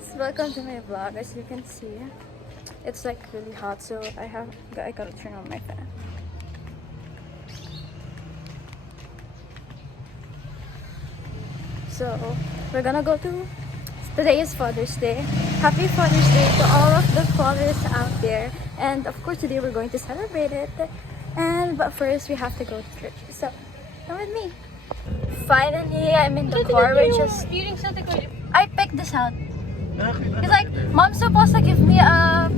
guys, welcome to my vlog. As you can see, it's like really hot, so I gotta turn on my fan. So we're gonna go to, today is Father's Day. Happy Father's Day to all of the fathers out there, and of course today we're going to celebrate it. But first we have to go to church, so come with me. Finally, I'm in the car. We're just, I picked this out. It's like, mom's supposed to give me a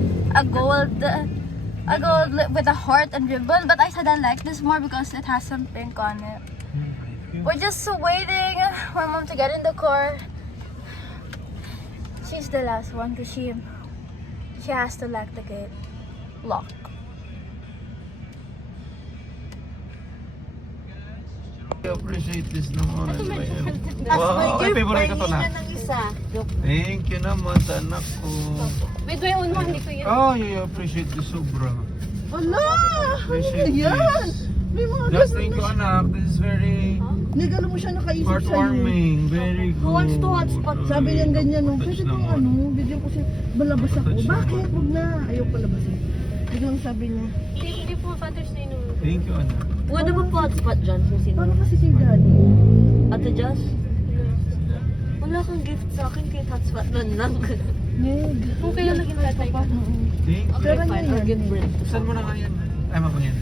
gold with a heart and ribbon, but I said I like this more because it has some pink on it. We're just waiting for mom to get in the car. She's the last one because she has to lock the gate. Lock. I appreciate this naman. Wow, ay favorite ko to na. Thank you naman sa anak ko. Wait, may unman, hindi ko yun. Oh, you appreciate this sobra. Wala! Appreciate Yan! this. May mga Just thank you anak. This is very Nagano mo siya nakaisip sa'yo. heartwarming. Very good. Who wants to hotspot? Sabi niya ganyan, no? Touch Pwede kong naman. bigyan ko siya, malabas ako. Touch Bakit? naman. Huwag na. Ayaw palabasin. Biglang sabi niya, Hindi po Father's Day nung... Thank you anak. Wala ba po hotspot dyan? paano kasi si Daddy? Ate Jazz? Wala kang gift sa akin kahit hotspot nun lang. Ned. Kung kayo naging tatay pa. Thank you. Pero fine. niya I'll give birth to Saan mo na nga yan? Ay, makunyan.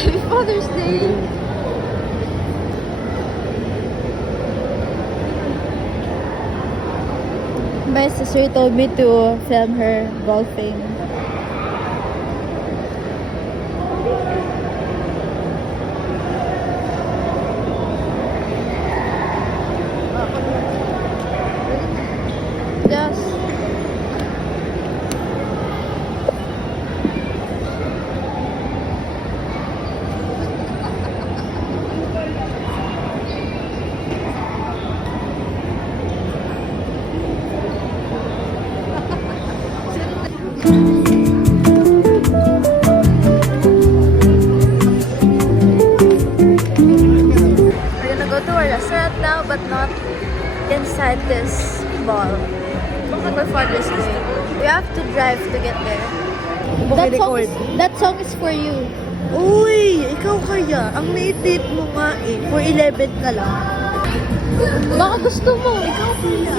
Happy Father's Day! My sister told me to film her golfing. Yes. We're gonna go to a restaurant now, but not inside this mall. For Father's Day. We have to drive to get there. That song is for you. Uy, ikaw kaya, ang naitip mo nga for 11 ka lang. Baka gusto mo. Ikaw kaya.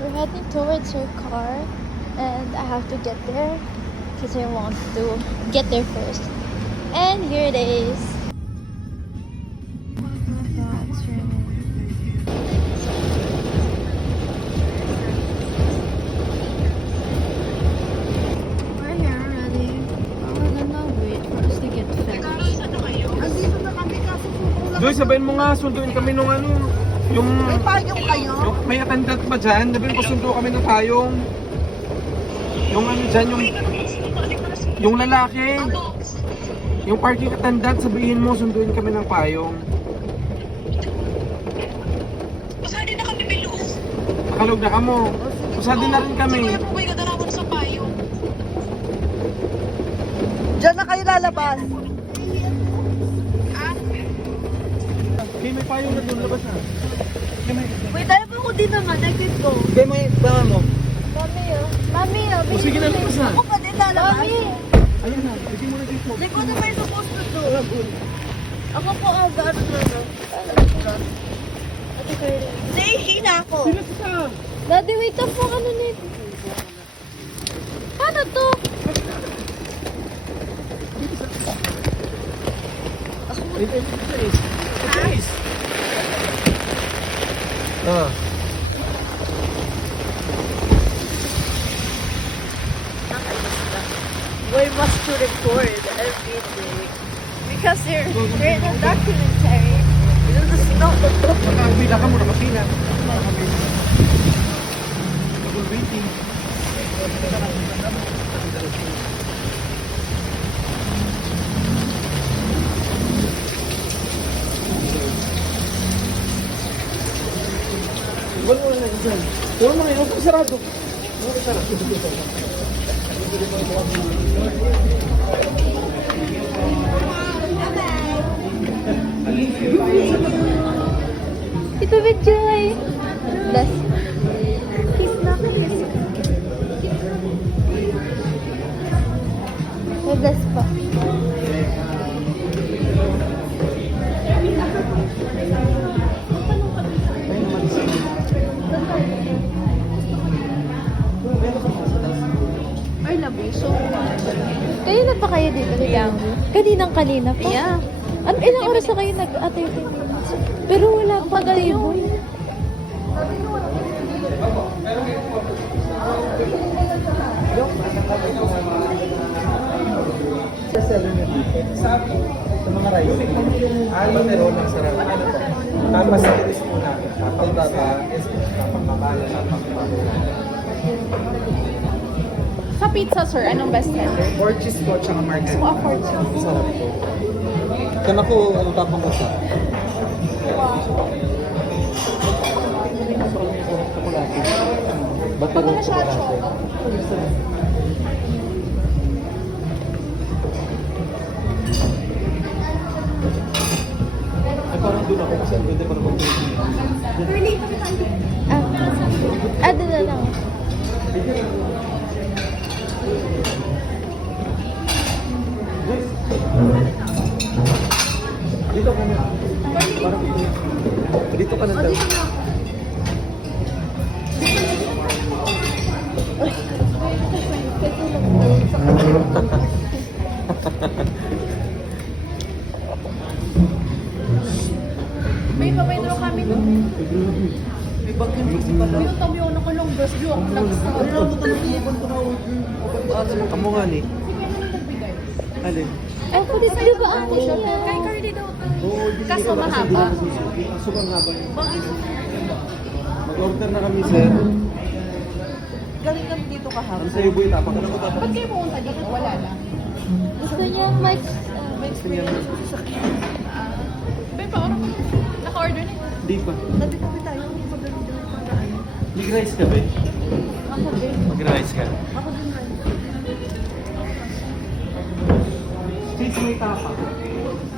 We're heading towards her car, and I have to get there because I want to get there first. And here it is. We're here already. We're gonna wait for us to get finished. Andito na kami kaso suko lang. Joy, sabihin mo nga, sunduin kami nung ano, yung... May payong kayo? May attendant ba dyan? Sabihin ko sundo kami ng tayong... Yung ano dyan, yung lalaki. Yung parking attendant, sabihin mo, sunduin kami ng payong. Pasado na kami below. Nakalog na kamo. Pasado na rin kami. Kaya po kayo nadalaman sa payo. Diyan na kayo lalabas. Okay, may payong na doon, labas na. Wait, tayo pa ko din naman. Nag-get ko. Okay, may tama mo. Mami, O sige na, labas na. Ako pa din lalabas. Ayun na, sige mo na dito. Hindi ko na may supposed to do. Ako po ang gaano na. Nahihi na ako. Sila sa... Daddy, wait up po. Ano nito? Paano to? Ah. We must to record everything because you're in a documentary. This is not the Nakakabila ka mo, nakapila. Double waiting. Iwan mo na dyan. Iwan mo na yun. Sarado. Ito with Joy. Bless. He's not Oh, bless pa. I love you so much. Kayo na pa kayo dito? Kanina pa? Yeah. Ano, ilang oras na kayo nag-30 minutes? Pero wala pa table. Sabi sa mga rice, pero ng sarap. Ano to? Tapos sa itis muna. Tapos baba, tapos mabala, tapos mabala. Sa pizza, sir, anong best seller? 4 cheese po, tsaka margarine. Mga 4 cheese. Sarap po. Kana ko, ano tapang ko sa? Ba't Pag masyado. Ay, parang doon ako kasi ang ganda parang Doon na lang. dito ka na. Parang dito ka na daw. May pabayro kami. May bagyan kasi pala. Yung kami yung nakulong dos yung Kamu nga ni. Alin? Ay, pwede sa ba ang niya? Kay Carly daw. Kaso mahaba. Sobrang haba yun. Mag-order na kami, sir. Galing kami dito kahapon. Ano sa'yo, boy? Tapang ka na ba? Ba't kayo pumunta dito? Wala na. Gusto niya mic. May pa oras. Naka-order na. Hindi pa. Tabi-tabi tayo. Hindi pa ganun din pagkaan. Mag-rice ka, ba? Ako din. Mag-rice ka. Ako din rin. Cheese may tapang.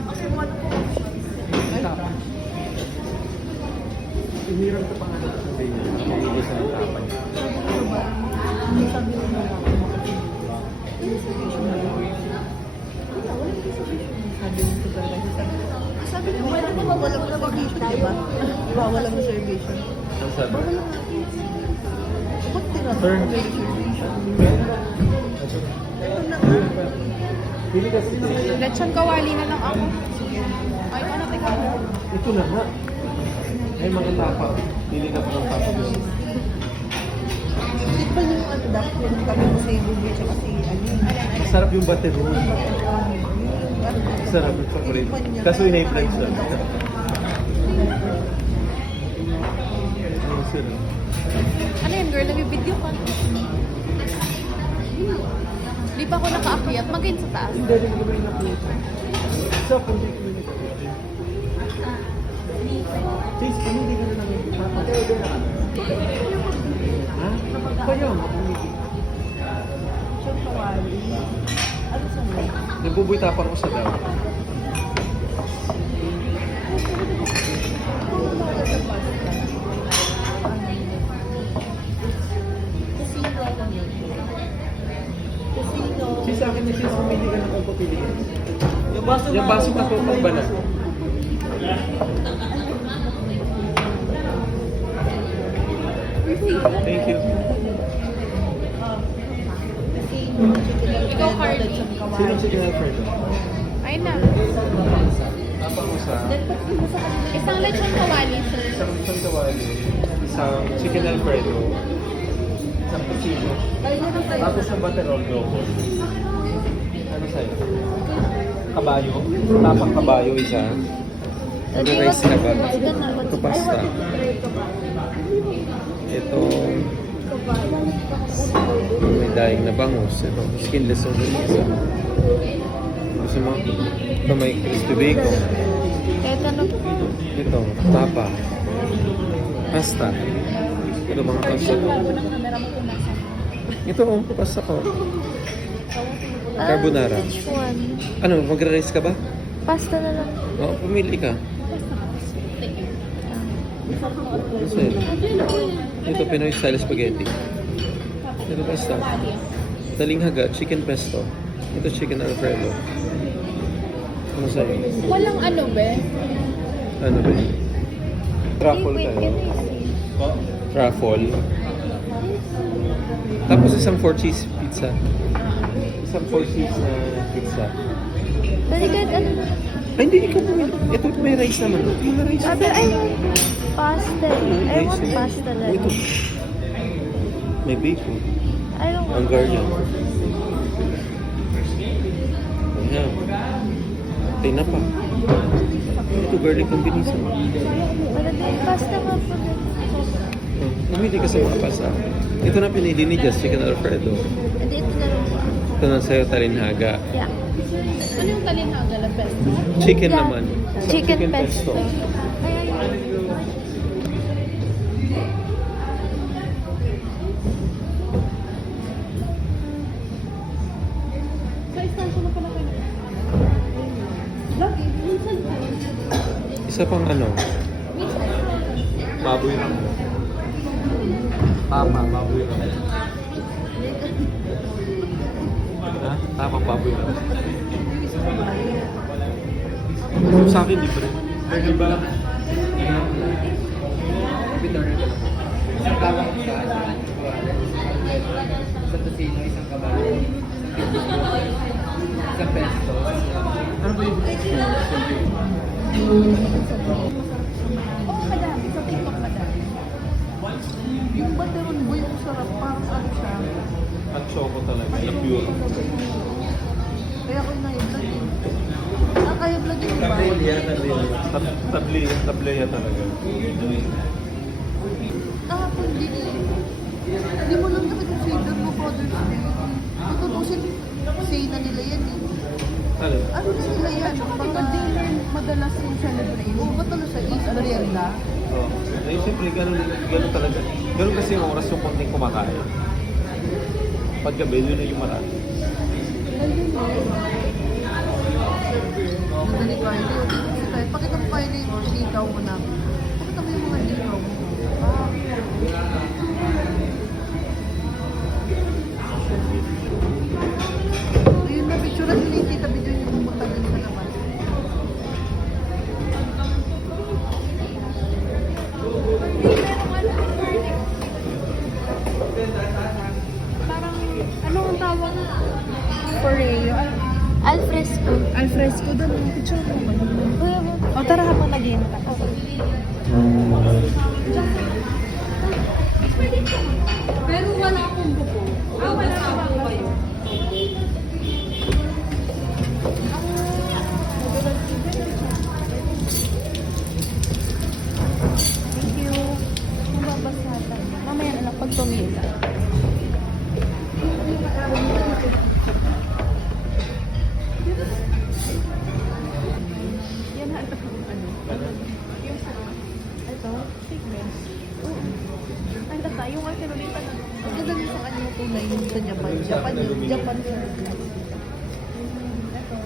Kasi wala po. May tapang. Inirang sa pangalan sa sabi niya. Mamigay sa ng tapang. Sabi mo na lang. Sabi ko, pwede na mawalang reservation, di ba? Walang reservation. Ang sabi? Ba't tinatanong Sir. may reservation? Pili kasi. Lechon kawali na lang ako. Ay, ano, teka mo? Ito na nga. Ay, mga tapang. Pili na po ng tapang. Di ba yung ano dapat yung kami mo sa ibubi tsaka si ano? Masarap yung butter roll. Masarap yung favorite. Kaso yung high-blood siya. Ang sarap. Ano yun, girl? Nag-video ka? Di pa ako nakaakyat. Mag-in sa taas. Hindi rin kami nakuha. So, kung di kami nakuha. Please, pumili ka na namin. Ha? Kayo, mapumili. Lechon kawali. Ano sa mo? Nabubuy tapang ko sa daw. Sis, sa akin na sis, pumili ka na kung papili ka. Yung baso na to, pang balat. Thank you. Ikaw, Carly. Sino si Alfredo? Ay na. Tapang ko sa Isang lechon kawali, sir. isang kawali, isang chicken Alfredo, isang tocino, tapos sa butterroll loco. Ano sa'yo? Kabayo? Tapang kabayo isa. Rice na ba? Ito pasta. Ito may daing na bangus. Ito skinless organisa. Gusto mo? Ito may crispy bacon. Kahit ano. Ito, tapa. Pasta. Ito mga pasta. Ito, pasta ko. Carbonara. Which one? Ano, magra-rice ka ba? Pasta na lang. Oo, pumili ka. Kasi, ito, Pinoy style spaghetti. Ito pasta. Talinghaga, chicken pesto. Ito chicken alfredo. Ano sa'yo? Walang ano, be? Ano ba yun? Truffle Wait, tayo. can I see? Truffle. Tapos isang 4-cheese pizza. Isang 4-cheese na pizza. Very good. Ano? Ay, hindi, ikaw bumili. Ito, may rice naman. May rice. But I want pasta. I want pasta lang. Ito. May bacon. I don't Ang want. garlic. Ayan. Tinapa. Ito, garlic ang binisan. Wala din pasta nga po. Namili ka sa mga pasta. Ito na pinili ni Jess, chicken alfredo. Hindi, ito na lang po. Ito na sa'yo, talinhaga. Yeah. Ano yung talinhaga na pesto? Chicken Yeah. naman. Chicken pesto. Sa istansya na pala kayo. Lagi, minsan kayo. Isa pang ano? Baboy lang. Tama, baboy lang. Ha? Tama, baboy lang. Yung sa akin, libre. Libre ba? Sa Tocino, isang kabayo. Isang pesto. Ano ba yung Oo, madami. Sa TikTok madami. Yung bateron mo, yung sarap, parang ano siya. At choco talaga, na pure. Kaya ko na yun, lagi. Kaya vlog yung iba. Tableya talaga. Kahapon din eh. Hindi mo lang dapat yung favorite mo, Father's Day. Tutubusin, say na nila yan eh. Ano? Ano na nila yan? Baka dinner, madalas yung celebrate. Oo, ba't ano sa is, merienda? Oh. Ay, siyempre, ganun talaga. Ganun kasi yung oras yung konting kumakain. Paggabi, yun na yung marami. Madali ko ay pakita mo kayo na yung sitaw mo na. Pakita mo yung mga sitaw mo. Ayun na, picture at yung kita video yung pumunta din sa labas. Parang, ano ang tawag? Foreo. Alfresco. Alfresco doon, ang picture mo ba? Kuya mo. O tara habang naghihintay. Pero wala akong buko. Wala akong kayo. Thank you. Mababasatan. Mamaya na lang pag tumila. Yan na ito. Ito, thickness. Ang tata, yung ate Lolita na. Ang ganda niya sa kanya yung tunay yung sa Japan. Japan circle. Ito.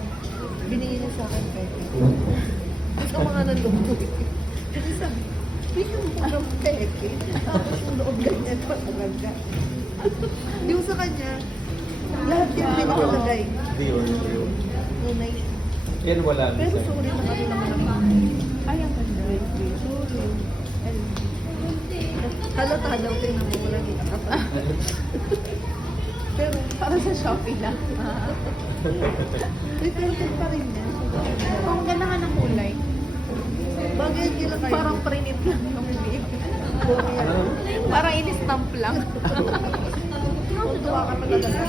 Binigay niya sa akin kahit ito. Gusto ko mga nalunggo. Kasi sabi, bigyan mo ng peke. Tapos yung loob ganyan pa talaga. Yung sa kanya, lahat yung pinakalagay. Tunay. Yan wala. Pero sorry na kami naman. Ay, ang ganda. Sorry. Halata daw, tingnan mo wala dito. Pero para sa Shopee lang. Reported pa rin niya. Ang ganda nga ng kulay. Bagay kila kayo. Parang prinit lang yung bib. Parang in-stamp lang. Natutuwa ka pa talaga.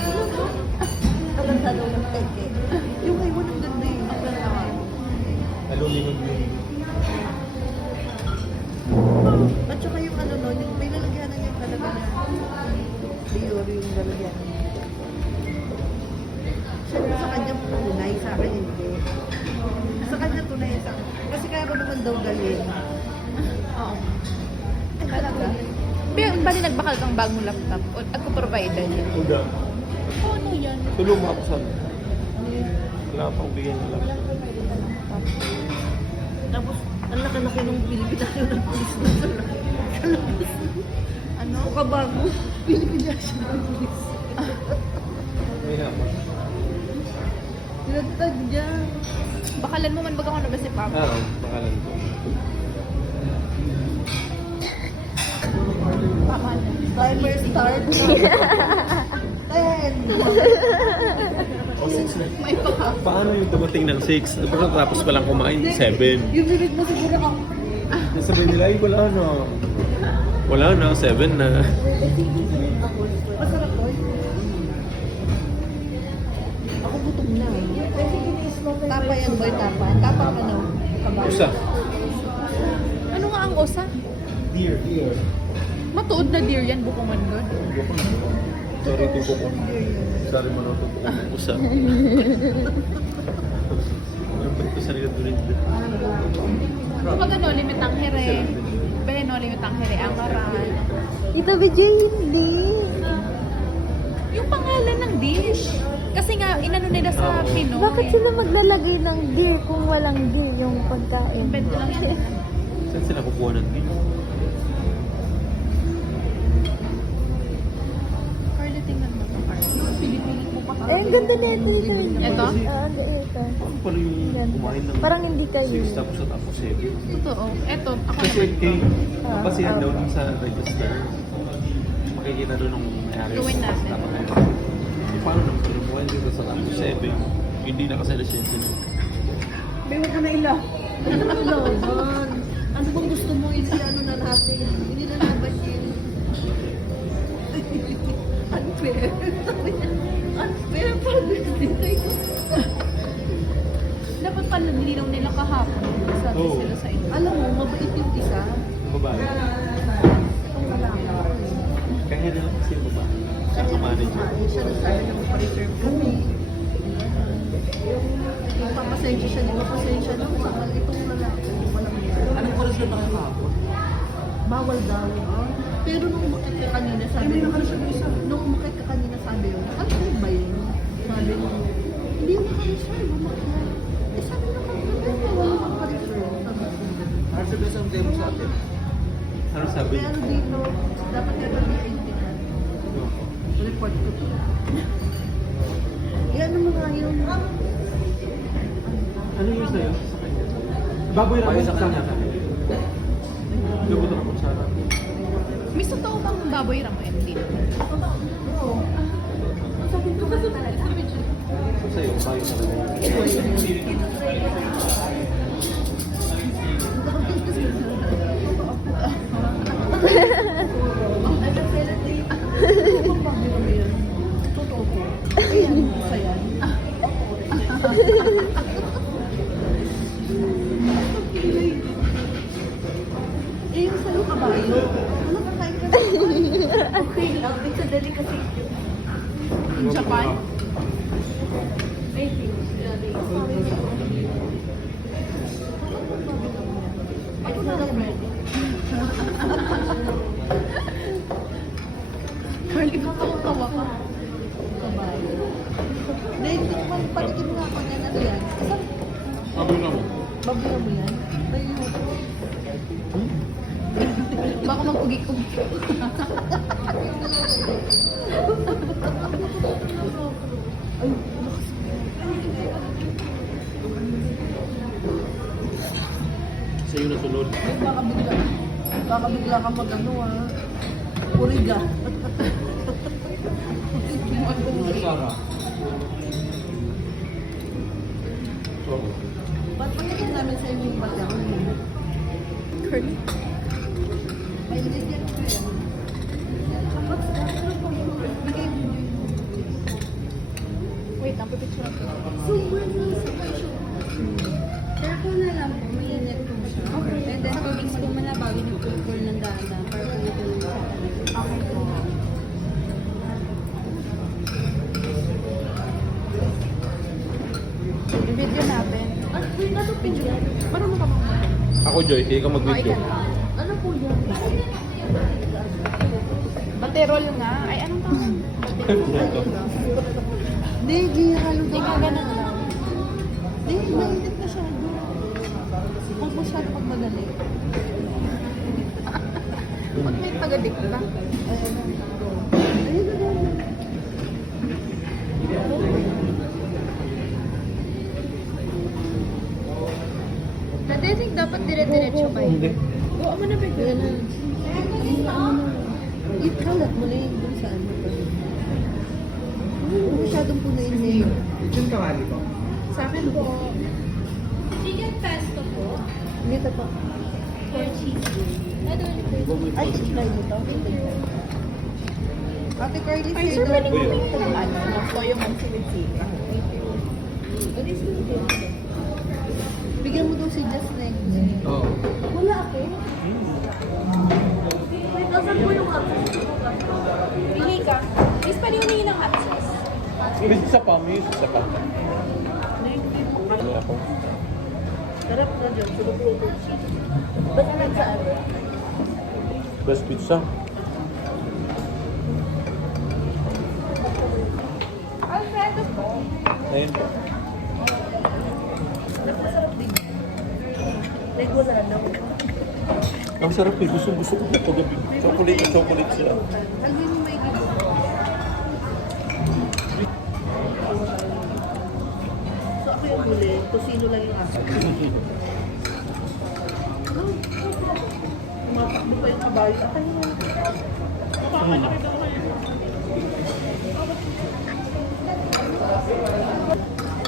Maganda daw ng teke. Yung kay mo ng ganda yun. Ang ganda nga. Aluminum yun. At saka yung ano no, yung may lalagyanan yung talaga na Dior yung lalagyanan niya. Sa kanya tunay, sa akin hindi. Sa kanya tunay sa akin. Kasi kaya ko nung naman daw dalhin. Oo. Talaga. Pero bali nagbakal kang bagong laptop o agpo-provider niya. Uga. Ano yan? Tulong mo ako sa... Wala pang bigyan na lang. Tapos, ang laki-laki ng Pilipinasyon ng pulis na sa labas. Ano? Mukha bago, Pilipinasyon ng pulis. May hapon. Tinatag niya. Bakalan mo man baga ano ba si Papa? Oo, bakalan ko. Timer start. 10. May baka. Paano yung dumating ng 6? Tapos pa lang kumain, 7. Yung bibig mo siguro ka. Sabi nila, ay wala na. Wala na, 7 na. Masarap to. Ako gutom na. Tapa yan boy, tapa. Tapa ano? Kabayo. Usa. Ano nga ang osa? Dear. Matuod na deer yan, bukuman doon. Sorry, tuko ko. Sorry mo na tuko ko. Usa. Ano ba ito sa nila doon? Kapag ano, limitang here. Beno, limitang here, amaran. Ito, BJ, hindi. Yung pangalan ng dish. Kasi nga, inano nila sa Pinoy. Bakit sila maglalagay ng deer kung walang deer yung pagkain? Invent lang yan. Saan sila kukuha ng beef? Carly, tingnan mo ito, Carly. Pili-pili mo pa. Eh, ang ganda na ito. Ito? Ang ganda ito. Ano pala yung Ganda. kumain ng Parang hindi kayo. 6 tapos sa tapos 7? Totoo. Ito, ako Kasi naman. kay kapasihan daw dun sa register. Makikita doon ng may-ari. Gawin natin. Paano naman pinubuhay dito sa tapos 7? Hindi na kasi lisensi nyo. May wag ka na ila. Laban. Ano bang gusto mo? Ano na natin? Hindi na nabasin. Unfair. Unfair pa din. Dapat pala nilinaw nila kahapon. Sabi Oo. sila sa inyo. Alam mo, mabait yung isa. Babae. Itong lalaki. Kaya na lang kasi yung babae. Siya yung manager. Siya nagsabi na magpa-reserve kami. Papasensya siya, di ba pasensya nung sa itong lalaki. Walang yan. Anong oras na kayo kahapon? Bawal daw. Pero nung umakit ka kanina, sabi mo, nung umakit ka kanina, sabi mo, nakareserve ba yun? Sabi mo, hindi mo nakareserve, umakit. Eh sabi mo, wala makareserve. Ano sabi sa demo sa atin? Ano sabi? Pero dito, dapat yan mag-i-ID ka. Report ko to. Yan ang mga yun. Ano yung sa'yo? Sa kanya? Baboy na sa kanya. Lubuto ako sa atin. May totoo bang baboy ramo MD? Oo. Sabi ko ba talaga? Sa'yo, bayo talaga. Totoo po. Ayan, isa yan. Eh, yung sa'yo kabayo. Ano kakain ka na? Okay lang. May sadali kasi. In Japan? Ako na lang ready. Carly, makakatawa ka. Kabayo. Dahil palikin nga ako niyan. Ano yan? Kasang Baboy na mo. babayo mo yan? Ayun. Baka magkugi-kugi. Sa'yo na sunod. Baka bigla ka mag-ano Puriga. Sarah. So, Ba't pagkakin namin sa inyo yung bata? Carly? May ilis yan ko yan. Kapag sa bigay mo. Wait, ang pipicture ako. Super na sa presyo. Careful na lang po, mainit po siya. Okay. And then, pag-mix po mo na bago nag-cool ng dahan-dahan para po ito yung siya. Okay po. I-video natin. Ano picture? Marunong ka bang Ako, Joy. Sige ka mag-video. Ano po yan? Baterol nga. Ay, anong tawag? Hindi, halo daw. Ikaw ganun lang. Hindi, mainit masyado. Huwag masyado magmadali. Ba't may pagadik ba? Ayun na naman. Nadinig dapat dire-diretso ba yun? Hindi. Oo, mo na ba yun? Ikalat mo na yun dun sa ano. Masyadong punayin na yun. Yung tangali ko. Sa akin po. Chicken pesto po. Dito po. For cheese. Ay, try mo to. Ate Carly, Ay, sir, sa'yo pwede daw. mo Ano, ng toyo mansi with sika. Ano is it? Bigyan mo daw si Just Next. Oo. Wala ako. Hingi ka. Miss, pwede humingi ng hot sauce. May isa pa. Wala ako. Sarap na dyan. Sarap po. Ba't naman saan? Best pizza. Alfredo po. Ayun po. Like wala na. Ang sarap eh. Gusto ko po paggabi. Chocolate siya. Alvin mo may gito. So ako yung huli. Kusino lang yung aso. Tumatakbo pa yung kabayo. Ako yung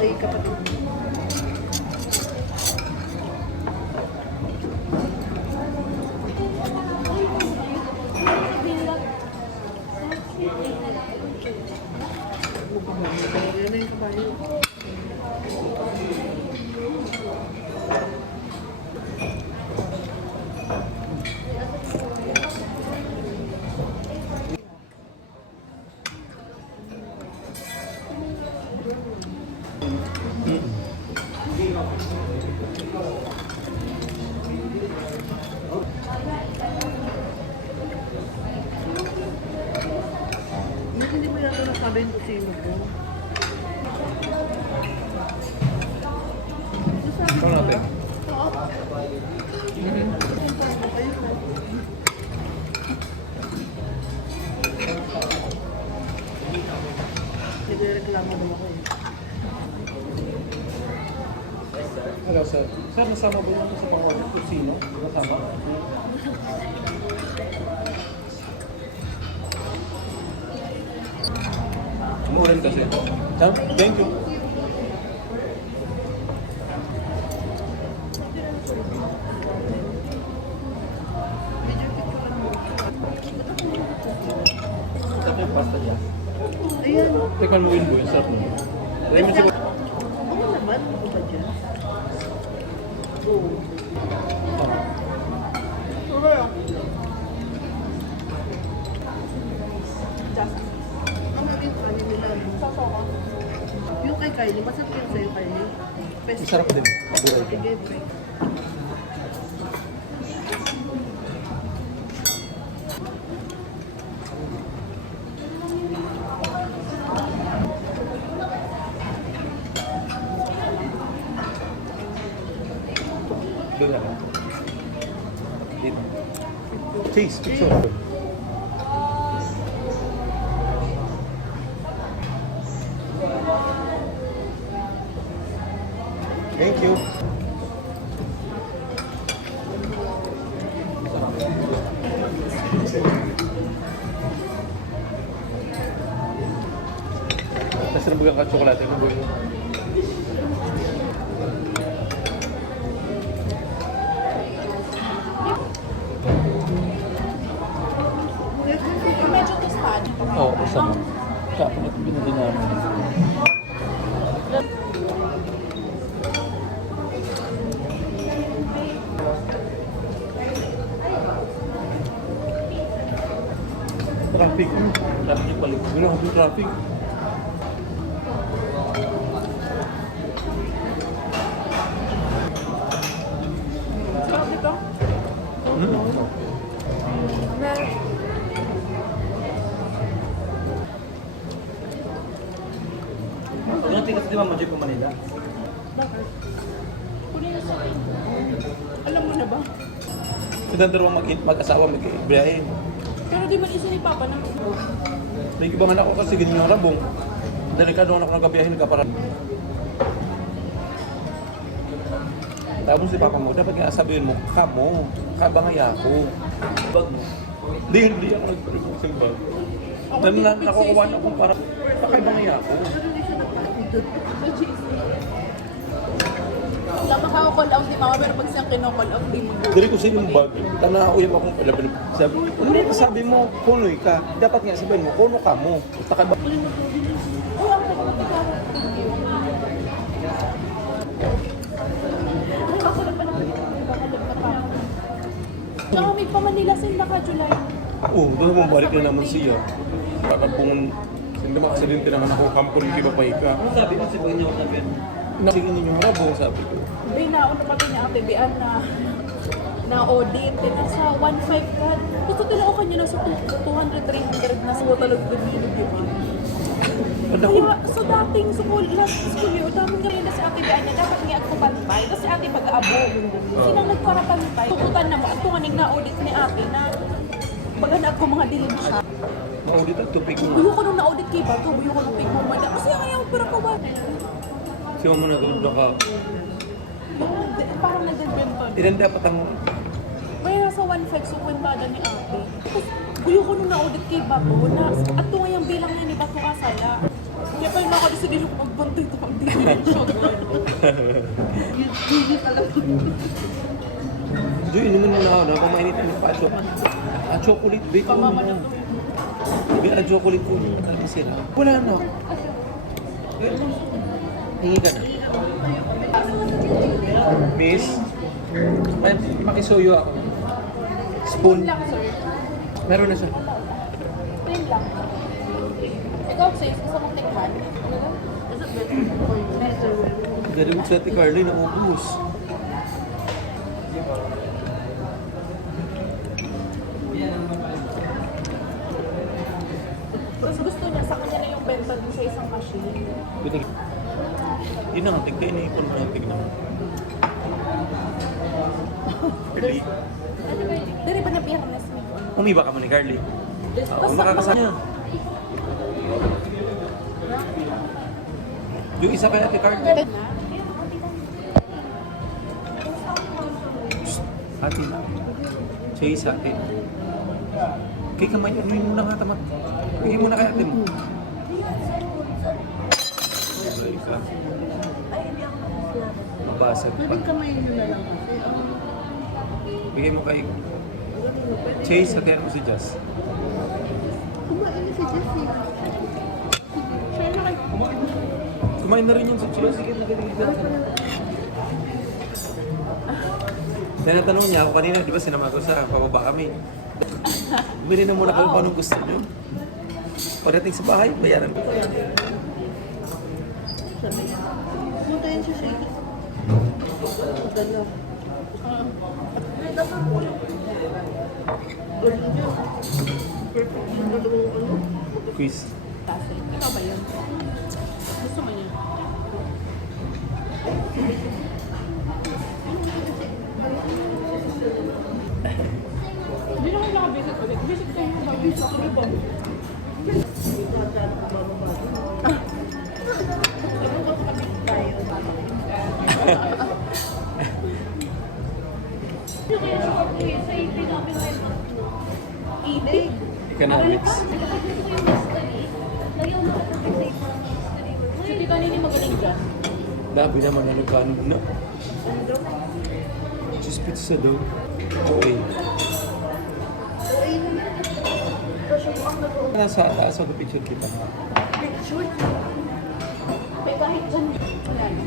ay kapatid. Yan na yung kabayo. Hindi mo yata nasabi yung kusino ko. Ito natin. Nagreklamo naman ako eh. Hello, sir. Sir, nasama ba ito sa pang-order kung sino? Nasama? Umuulan kasi. Sir, thank you. Ito yung pasta niya. Ayan. Teka mo yun, boy. Sarap mo. Try mo siguro. Oo naman. Ano ba dyan? Oo. Ano yung kanin nila? Yung kay Kylie, masarap yung sa'yo, Kylie. Pesto. Masarap din. Sige, try. Doon na lang. Dito. Cheese, picture. Thank you. Masarap bugang ka tsokolate ng buhay mo. Medyo tostado. Oo, kasama. Tapos ito binili namin. Traffic. Traffic pala. Wala akong traffic. Grabe to? Yung tikas di ba mo po Manila? Alam mo na ba? Ito dalawang mag-asawa mag-ibiyahe. Pero di man isa ni Papa na May ibangan ako kasi ganyan yung rabong. Delikado ako nagabiyahin ka para. Tapos si Papa mo, dapat nga sabihin mo, kabangaya ako. Bag mo. Hindi ako nagpalit ng bag. Nakukuha na akong para pakaibangaya ako. Tama ka ako call out ni Mama, pero pag siyang kinokall out, di mo. Dari ko sa yung bag, tanauyap akong palaban. Sabi, ano sabi mo, kunoy ka. Dapat nga sabihin mo, kuno ka mo. Taka ba? Saka may pa Manila sila ka July. Oo, doon mo balik na naman siya. Baka kung hindi makaksidente naman ako, kampo rin kiba pa ika. Ano sabi mo? Sabi niyo sabi? Nasigin ninyong rabong, sabi ko. Bay na ako kami ni Ate Bian na audit. Tina sa 1.5 ka. Gusto tila ako kanya na sa 200-300 na sa talagang ganyan, di ba? Kaya sa dating school, last school yun, daming nga rin na si Ate Bian niya, dapat nga ako pantay. Kasi Ate pag-abo. Sinang nagpara pantay. Tukutan na mo, at tunganing na-audit ni Ate na pag-anak ko mga dilim siya. Na-audit ang tupig mo. Buyo ko nung na-audit kay Bato, buyo ko nung pig mo man. Kasi ayaw, pero ko ba? Siya mo na doon ka. Parang nag-adventon. Ilan dapat ang... May nasa 1.5 so kwentada ni Ate. Tapos buyo ko nung na-audit kay Bato na at ito ngayong bilang na ni Bato kasala. Kaya pa yung mga kadisili ko magbantay ito pag di ko lang siya. Diyo, inumin mo na ako na kung mainit ang pacho. Ang chocolate, bake mo na. Bake ang chocolate ko. Talagang sila. Wala na. Hingi ka na. Miss, may makisuyo ako. Spoon. Lang sir. Meron na siya. Plain lang. Ikaw sis, gusto mong tikman? Dali mo sa Ate Carly, naubos. Tapos gusto niya sa kanya na yung benta din sa isang machine. Yun na nga, tigay na ipon mo natin na. Carly, Dari ba na biyernes mo? umiba ka mo ni Carly. Kung makakasama niya. Yung isa kay Ate Carly. Ate, siya isa ate. Kay kamay, ano yun muna nga tamat. Bigay mo na kay ate mo. Ay ka. Mabasag pa. Bigay mo kay Chase, ate mo si Jazz. Kumain na rin yung si Chase. Tinatanong niya ako kanina, di ba sinama ko sa pababa kami. Bumili na muna kami kung anong gusto niyo. Pagdating sa bahay, bayaran ko. Puntayin siya siya. Dalawa. Quiz. Ikaw ba yun? Gusto mo yun? Hindi na kayo nakabisit ulit. Visit kayo yung mag-visit ako rin ba? Economics. Si Tita Nini magaling dyan. Labi naman ano ka ano na. Just pizza daw. Okay. Nasa taas ako picture kita. May kahit dyan. Wala na.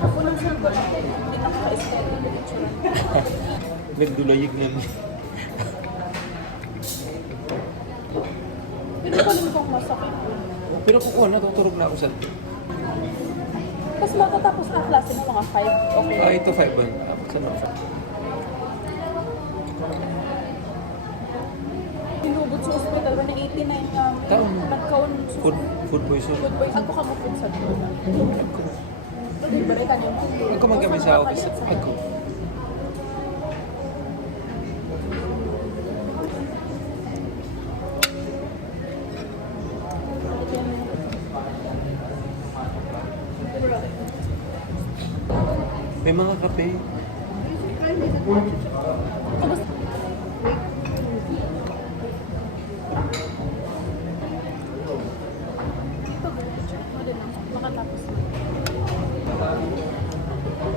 Ako lang sa hindi nakaka-estero. Nagdulayig na. Pero pala kong masakit. Pero kung natutulog na ako sa... Tapos matatapos na klase ng mga 5. Okay. Ah, ito 5 ba? Saan na? Pinubot sa ospital ba na 89 nga. Taon. Nagkaon Food poison. food boys. Ako ka mo food sa doon. Libre ka niyo. Ako magkami sa office. Ako. May mga kape. Makatapos na.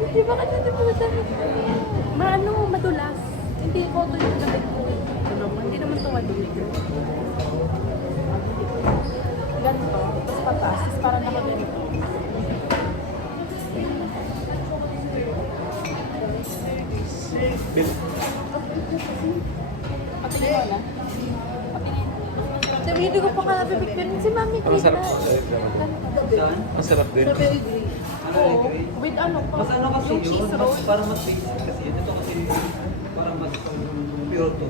Di ba ka dito pala tayo? Maano, madulas. Hindi ko ito yung damit ko. Ito naman. Hindi naman ito madulit. Ganito. Tapos patas. Tapos parang nakaganito. Bil. Patingin mo na. Patingin. Sabi, hindi ko pa ka napipicturean si Mami Ang Kita. sarap. Ang sarap din. Oo. With ano pa? Mas ano kasi yung yun, cheese mas, roll. parang mas basic kasi yun. Ito kasi parang mas pure to.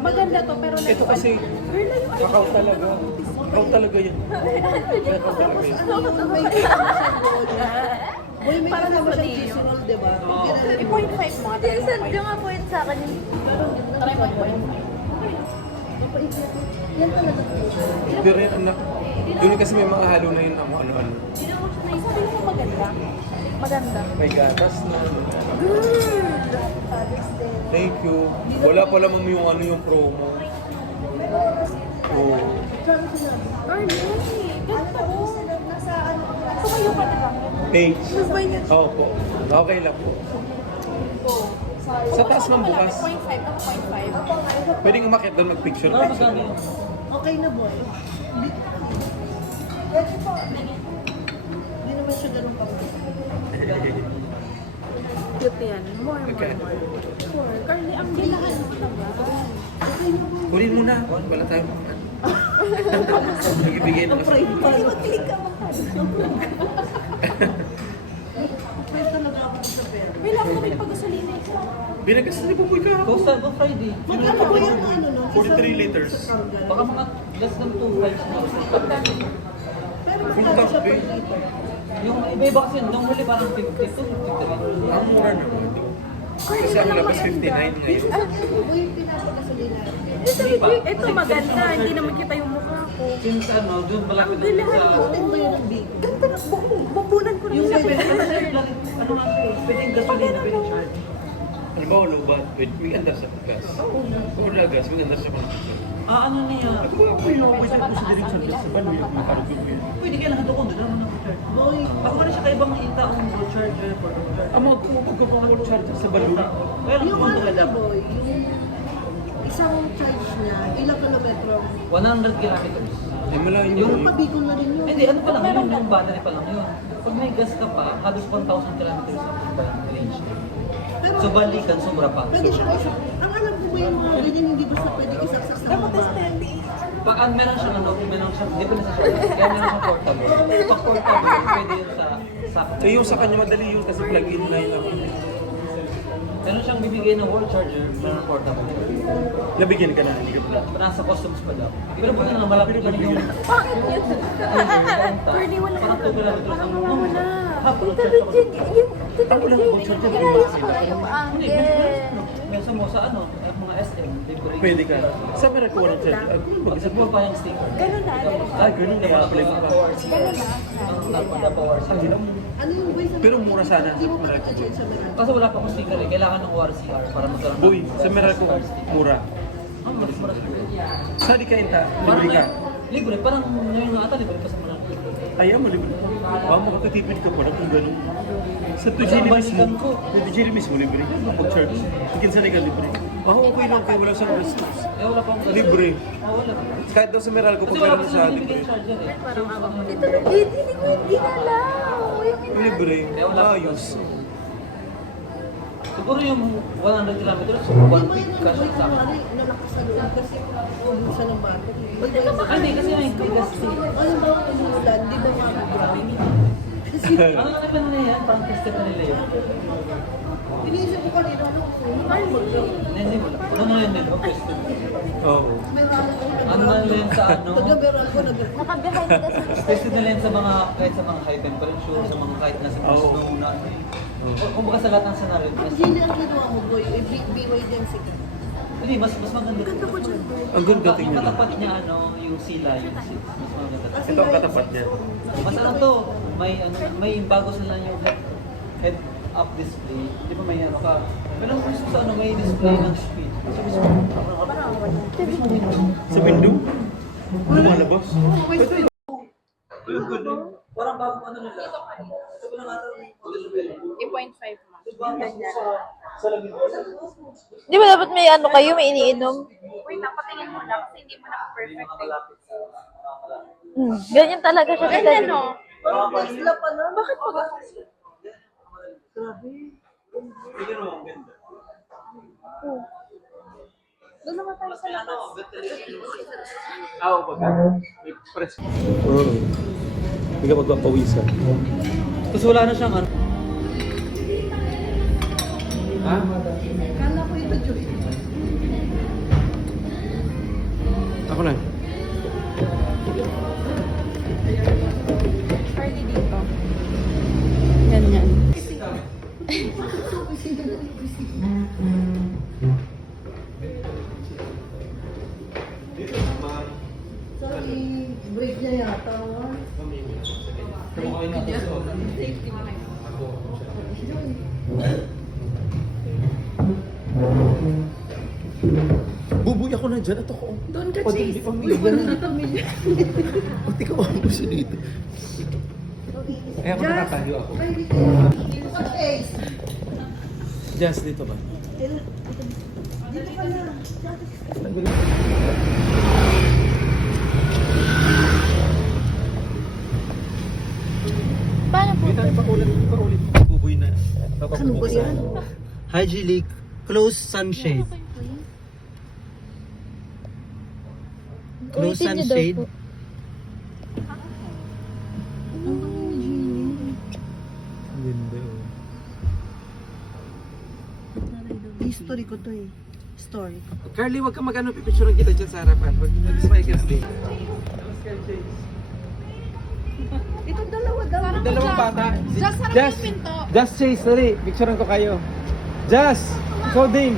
Maganda to pero Ito kasi, kakao talaga. Kakao talaga yan. Kakao talaga yan. Boy, may Para kasama sa siyang pati cheese yun. roll, di ba? I-0.5 mo. Send nyo nga po yun sa akin. Try mo 0.5. Yan talaga. Pero yan, anak. Doon kasi may mga halo na yun ang ano-ano. Sabi mo maganda. Maganda. May gatas na. Thank you. Wala pa lamang yung ano yung promo. Oh. Early. Ganda po. Tumayo ka na lang. Page. Opo. Okay lang po. Sa taas ng bukas. 0.5. Ako 0.5. Pwedeng umakit doon mag-picture. Okay na, boy. Hindi naman siya ganun pa. Cute yan. More. Okay. Carly, ang bilahan mo ba? Kunin mo na. Wala tayo. Nagbibigay na. Pwede talaga ako sa pera. Wala ko may pagasolina. Binagas na po ka. Go Friday. Magkano ba yung ano, no? 43 liters. Baka mga less than 2 flights na. Pero Full magkano tank, siya per babe. liter? Yung iba-iba kasi nung huli parang 50 to 53. Ang mura naman. Kasi ang labas 59 ngayon. Boy, pinapagasolina. Ito maganda. Hindi naman kita yung mukha ko. Since ano, doon malapit na sa... Bakit ba yun ang big? Ganda na. Bubunan ko na Yung siya. bebe. Ano nga siya, pwedeng gasolina, pwedeng charge. Ano ba, ano ba? May andar sa gas. Kung wala gas, may andar sa pangkas. Ah, ano niya? Ako nga po yung pwede ko sa direct service sa banyo yung makarugin mo yan. Pwede kaya lang doon naman ako-charge. Boy, Ako ka rin siya kaibang itaong charger for charge. Ang mga kumapag ko ng charger sa balon. Kaya lang yung kung ano doon niya, boy, yung isang charge niya, ilang kilometro? 100 kilometers. Ay, malayo Yung yun. pabikol na rin yun. Hindi, ano pa lang yun, yung battery pa lang yun. Pag may gas ka pa, halos 1,000 kilometers ang range. Pero, So balikan, sobra pa. pwede siya isa. Ang alam ko ba yung mga ganyan, hindi basta pwede isaksak sa mga bahay. Pag meron siya meron siya, depende sa charger. Kaya meron siyang portable. Pag portable, pwede yun sa Eh, yung sa kanya madali yun kasi plug-in na yun naman. meron siyang bibigay ng wall charger, meron portable. Nabigyan ka na, hindi ka pala. Nasa customs pa daw. Pero pag na malapit lang yung... Bakit yun? Carly, wala Parang 2 kilometers Parang ang wala mo na. Tita Regine, yung Tita Regine, inayos ko na yung Hindi, angle. meron mo sa ano, mga SM, libre. Pwede ka. Sa meron ko ng charger. Pag mo pa yung sticker. Ganun na. Ah, ganun na pala pala yung pa. Ang nagpanda power sa Ano yung boy sa Pero mura sana. Hindi mo makaka-change sa Meralco. Kasi wala pa akong sticker eh. Kailangan ng ORCR para magkaroon Boy, sa meron ko mura. Ang mura Sa di ka inta, Parang libre ka. libre, parang ngayon nga ata libre pa sa mga. Ayaw mo libre. Baka makakatipid ka pala kung gano'n. Sa Tujili mismo, sa Tujili mismo libre. Mag-charge. Tigil sa legal libre. Okay lang kayo, wala sa restos. Eh wala pa akong Libre. Wala. Kahit daw sa Meralco, Kasi kung wala meron pa sa silang libre. bibigay charger eh. Tita Regine, hindi ko yung ginalaw. Yung Libre. Eh wala pa. Ayos. Siguro yung 100 kilometers, Hindi 1 mo week yun cash boy sa na akin. nalakas sa loob kasi ubo siya ng batok. Hindi, kasi may kasi. Ano ba ang umulan? Di ba mag-ground? Ano na pa nila yan? Pang test pa nila yun. Iniisip ko kanina, ano mag-ground? Hindi, wala. Ano na yun din? Question. Oo. Ano na nila yun sa ano? Pagkaberoan ko, Nakabehind ka sa Tested nila yun sa mga, kahit sa mga high temperature, sa mga kahit nasa snow na. Kung baka sa lahat ng scenario. Pag hindi ang ginawa mo, boy, BYDMC ka. Hindi, mas maganda. Ganda ko dyan, boy. Ang ganda Yung tingnan. katapat niya, ano, yung sila, yung seats. Mas maganda. Ito ang katapat niya. Mas ano to, may bago sila yung head up display. Di ba may ano ka? Pero kung sa ano, may display ng speed. Sa window? Lumalabas? Parang bago ano nila. Ito ko lang ata yung 8.5 mo. Di ba dapat may ano kayo, may iniinom? Wait, napatingin mo na kasi hindi mo na-perfect. malapit sa Ganyan talaga siya. Ganyan, no? Parang Tesla pa na. Bakit pag... Tignan mo, ang ganda. Doon naman tayo sa labas. Oo, pagka. May press. Oo. Hindi ka magpapawisan. Tapos wala na siyang ano. Ha? Kala ko ito, Joy. Ako na. Party dito. Ganyan. Sorry, break niya yata. Bubuy ako na dyan at ako. Doon ka, O, Chase. di pamilya na. O, di ka ako siya dito. Ay, ako nakatayo ako. Just dito ba? Paano po? Dito pa ulit. Bubuy na. Ano ba yan? Hygienic close sunshade. Close Ulitin niyo daw sunshade. po. Ganda oh. History ko to eh. Story. Carly, wag ka mag-ano, pipicturean kita dyan sa harapan. Wag mag-smile ka stay. Itong dalawa daw. Dalawang bata. Just harap yung pinto. Just Chase, dali. Picturean ko kayo. Just! Ikaw din.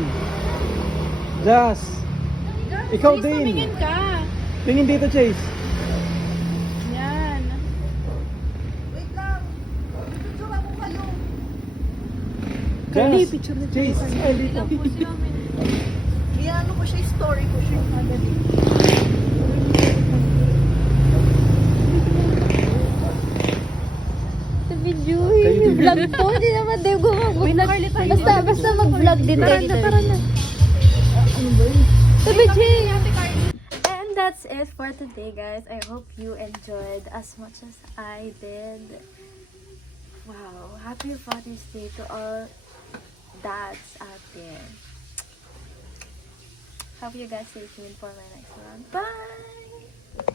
Just! Ikaw Please, din. tumingin ka. Tingin dito, Chase. Yan. Wait lang. Picture ako kayo. Just! Chase, smile dito. Iano ko siya, story ko siya. Sa video, vlog to. Hindi naman din gumagod. Basta mag-vlog din kayo. Tara na. Sa video. And that's it for today, guys. I hope you enjoyed as much as I did. Wow. Happy Father's Day to all dads out there. Hope you guys stay tuned for my next one. Bye!